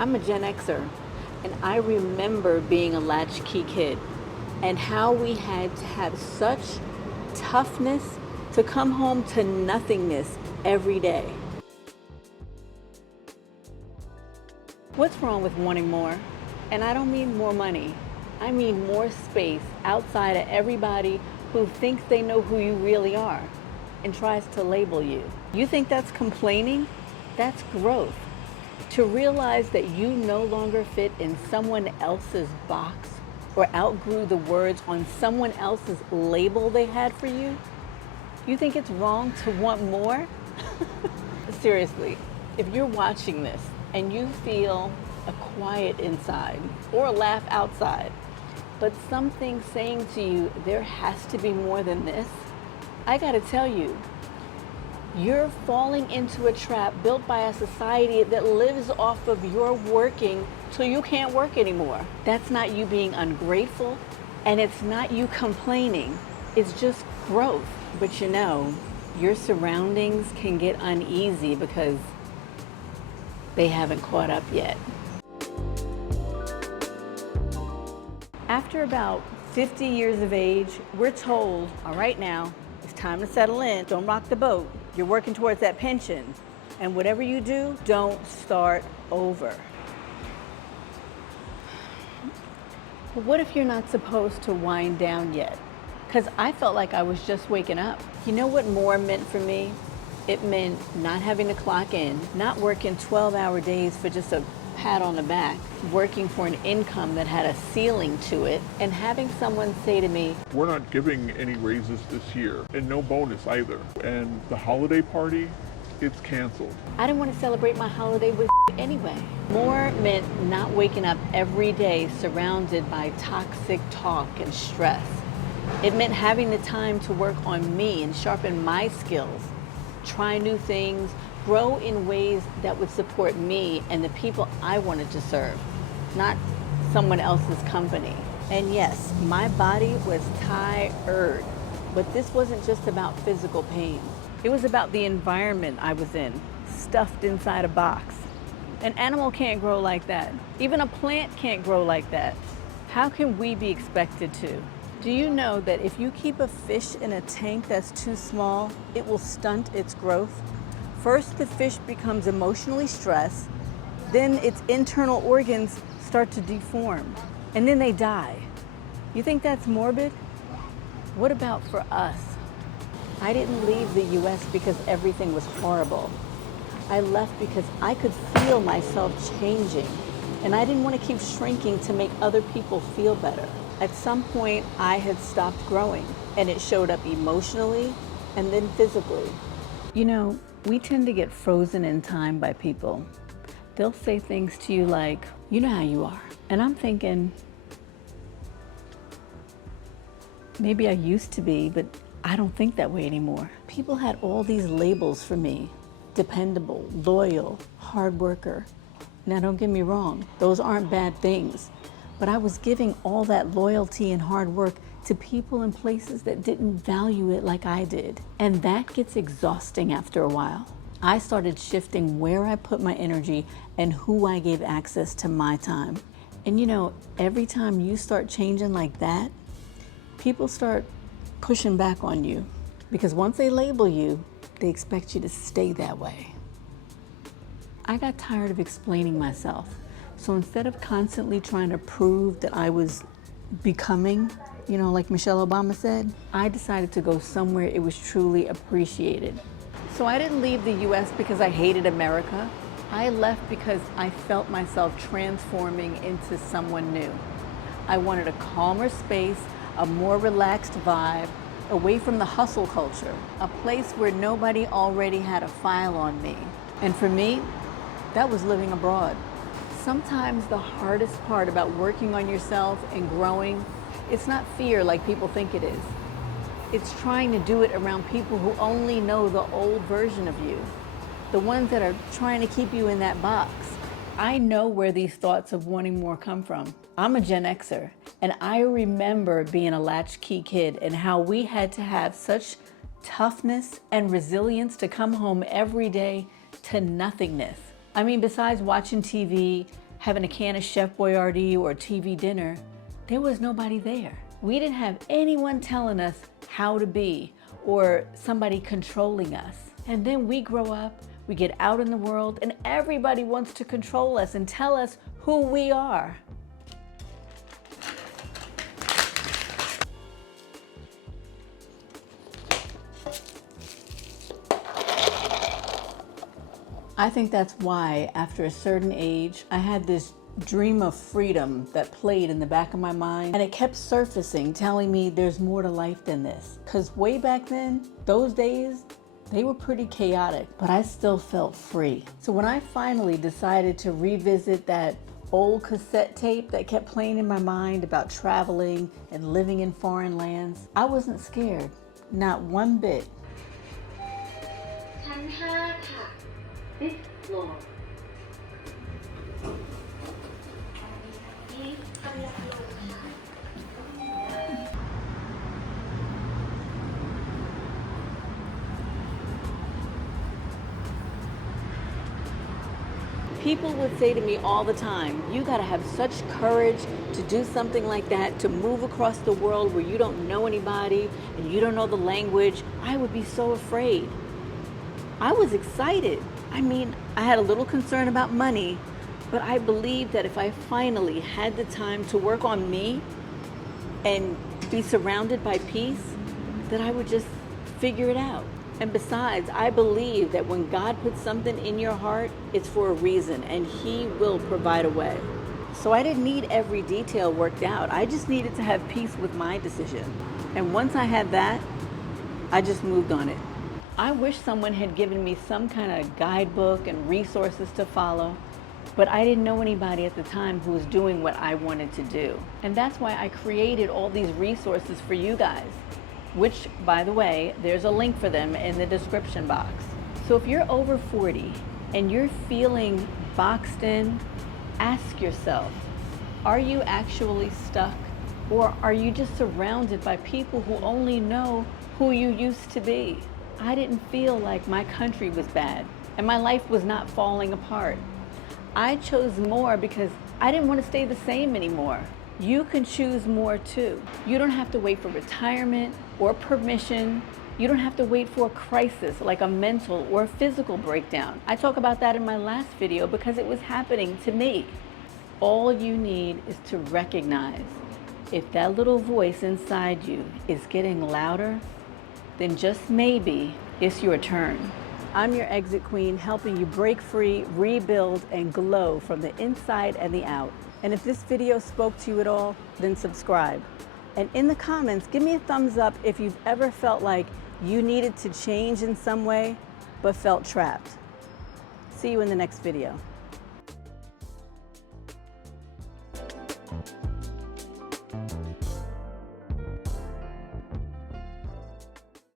I'm a Gen Xer, and I remember being a latchkey kid and how we had to have such toughness to come home to nothingness every day. What's wrong with wanting more? And I don't mean more money. I mean more space outside of everybody who thinks they know who you really are and tries to label you. You think that's complaining? That's growth. To realize that you no longer fit in someone else's box or outgrew the words on someone else's label they had for you? You think it's wrong to want more? Seriously, if you're watching this and you feel a quiet inside or a laugh outside, but something saying to you, there has to be more than this, I gotta tell you, you're falling into a trap built by a society that lives off of your working till you can't work anymore. That's not you being ungrateful, and it's not you complaining. It's just growth. But you know, your surroundings can get uneasy because they haven't caught up yet. After about 50 years of age, we're told, all right now, it's time to settle in. Don't rock the boat. You're working towards that pension. And whatever you do, don't start over. But what if you're not supposed to wind down yet? Because I felt like I was just waking up. You know what more meant for me? It meant not having to clock in, not working 12-hour days for just a pat on the back, working for an income that had a ceiling to it, and having someone say to me, "We're not giving any raises this year, and no bonus either. And the holiday party, it's canceled." I didn't want to celebrate my holiday with anyway. More meant not waking up every day surrounded by toxic talk and stress. It meant having the time to work on me and sharpen my skills, try new things, grow in ways that would support me and the people I wanted to serve, not someone else's company. And yes, my body was tired, but this wasn't just about physical pain. It was about the environment I was in, stuffed inside a box. An animal can't grow like that. Even a plant can't grow like that. How can we be expected to? Do you know that if you keep a fish in a tank that's too small, it will stunt its growth? First, the fish becomes emotionally stressed, then its internal organs start to deform, and then they die. You think that's morbid? What about for us? I didn't leave the US because everything was horrible. I left because I could feel myself changing, and I didn't want to keep shrinking to make other people feel better. At some point, I had stopped growing, and it showed up emotionally and then physically. You know, we tend to get frozen in time by people. They'll say things to you like, "You know how you are." And I'm thinking, maybe I used to be, but I don't think that way anymore. People had all these labels for me: dependable, loyal, hard worker. Now don't get me wrong, those aren't bad things. But I was giving all that loyalty and hard work to people in places that didn't value it like I did. And that gets exhausting after a while. I started shifting where I put my energy and who I gave access to my time. And you know, every time you start changing like that, people start pushing back on you. Because once they label you, they expect you to stay that way. I got tired of explaining myself. So instead of constantly trying to prove that I was becoming, you know, like Michelle Obama said, I decided to go somewhere it was truly appreciated. So I didn't leave the US because I hated America. I left because I felt myself transforming into someone new. I wanted a calmer space, a more relaxed vibe, away from the hustle culture, a place where nobody already had a file on me. And for me, that was living abroad. Sometimes the hardest part about working on yourself and growing, it's not fear like people think it is. It's trying to do it around people who only know the old version of you, the ones that are trying to keep you in that box. I know where these thoughts of wanting more come from. I'm a Gen Xer, and I remember being a latchkey kid and how we had to have such toughness and resilience to come home every day to nothingness. I mean, besides watching TV, having a can of Chef Boyardee or a TV dinner, there was nobody there. We didn't have anyone telling us how to be or somebody controlling us. And then we grow up, we get out in the world, and everybody wants to control us and tell us who we are. I think that's why, after a certain age, I had this dream of freedom that played in the back of my mind, and it kept surfacing, telling me there's more to life than this. Because way back then, those days, they were pretty chaotic, but I still felt free. So when I finally decided to revisit that old cassette tape that kept playing in my mind about traveling and living in foreign lands, I wasn't scared, not one bit. ชั้น5 ค่ะ Fifth floorนี่กำลังลงค่ะ People would say to me all the time, you gotta have such courage to do something like that, to move across the world where you don't know anybody and you don't know the language. I would be so afraid. I was excited. I mean, I had a little concern about money, but I believed that if I finally had the time to work on me and be surrounded by peace, that I would just figure it out. And besides, I believe that when God puts something in your heart, it's for a reason, and He will provide a way. So I didn't need every detail worked out. I just needed to have peace with my decision. And once I had that, I just moved on it. I wish someone had given me some kind of guidebook and resources to follow, but I didn't know anybody at the time who was doing what I wanted to do. And that's why I created all these resources for you guys, which, by the way, there's a link for them in the description box. So if you're over 40 and you're feeling boxed in, ask yourself, are you actually stuck? Or are you just surrounded by people who only know who you used to be? I didn't feel like my country was bad and my life was not falling apart. I chose more because I didn't want to stay the same anymore. You can choose more too. You don't have to wait for retirement or permission. You don't have to wait for a crisis like a mental or physical breakdown. I talk about that in my last video because it was happening to me. All you need is to recognize if that little voice inside you is getting louder, then just maybe it's your turn. I'm your exit queen, helping you break free, rebuild, and glow from the inside and the out. And if this video spoke to you at all, then subscribe. And in the comments, give me a thumbs up if you've ever felt like you needed to change in some way, but felt trapped. See you in the next video.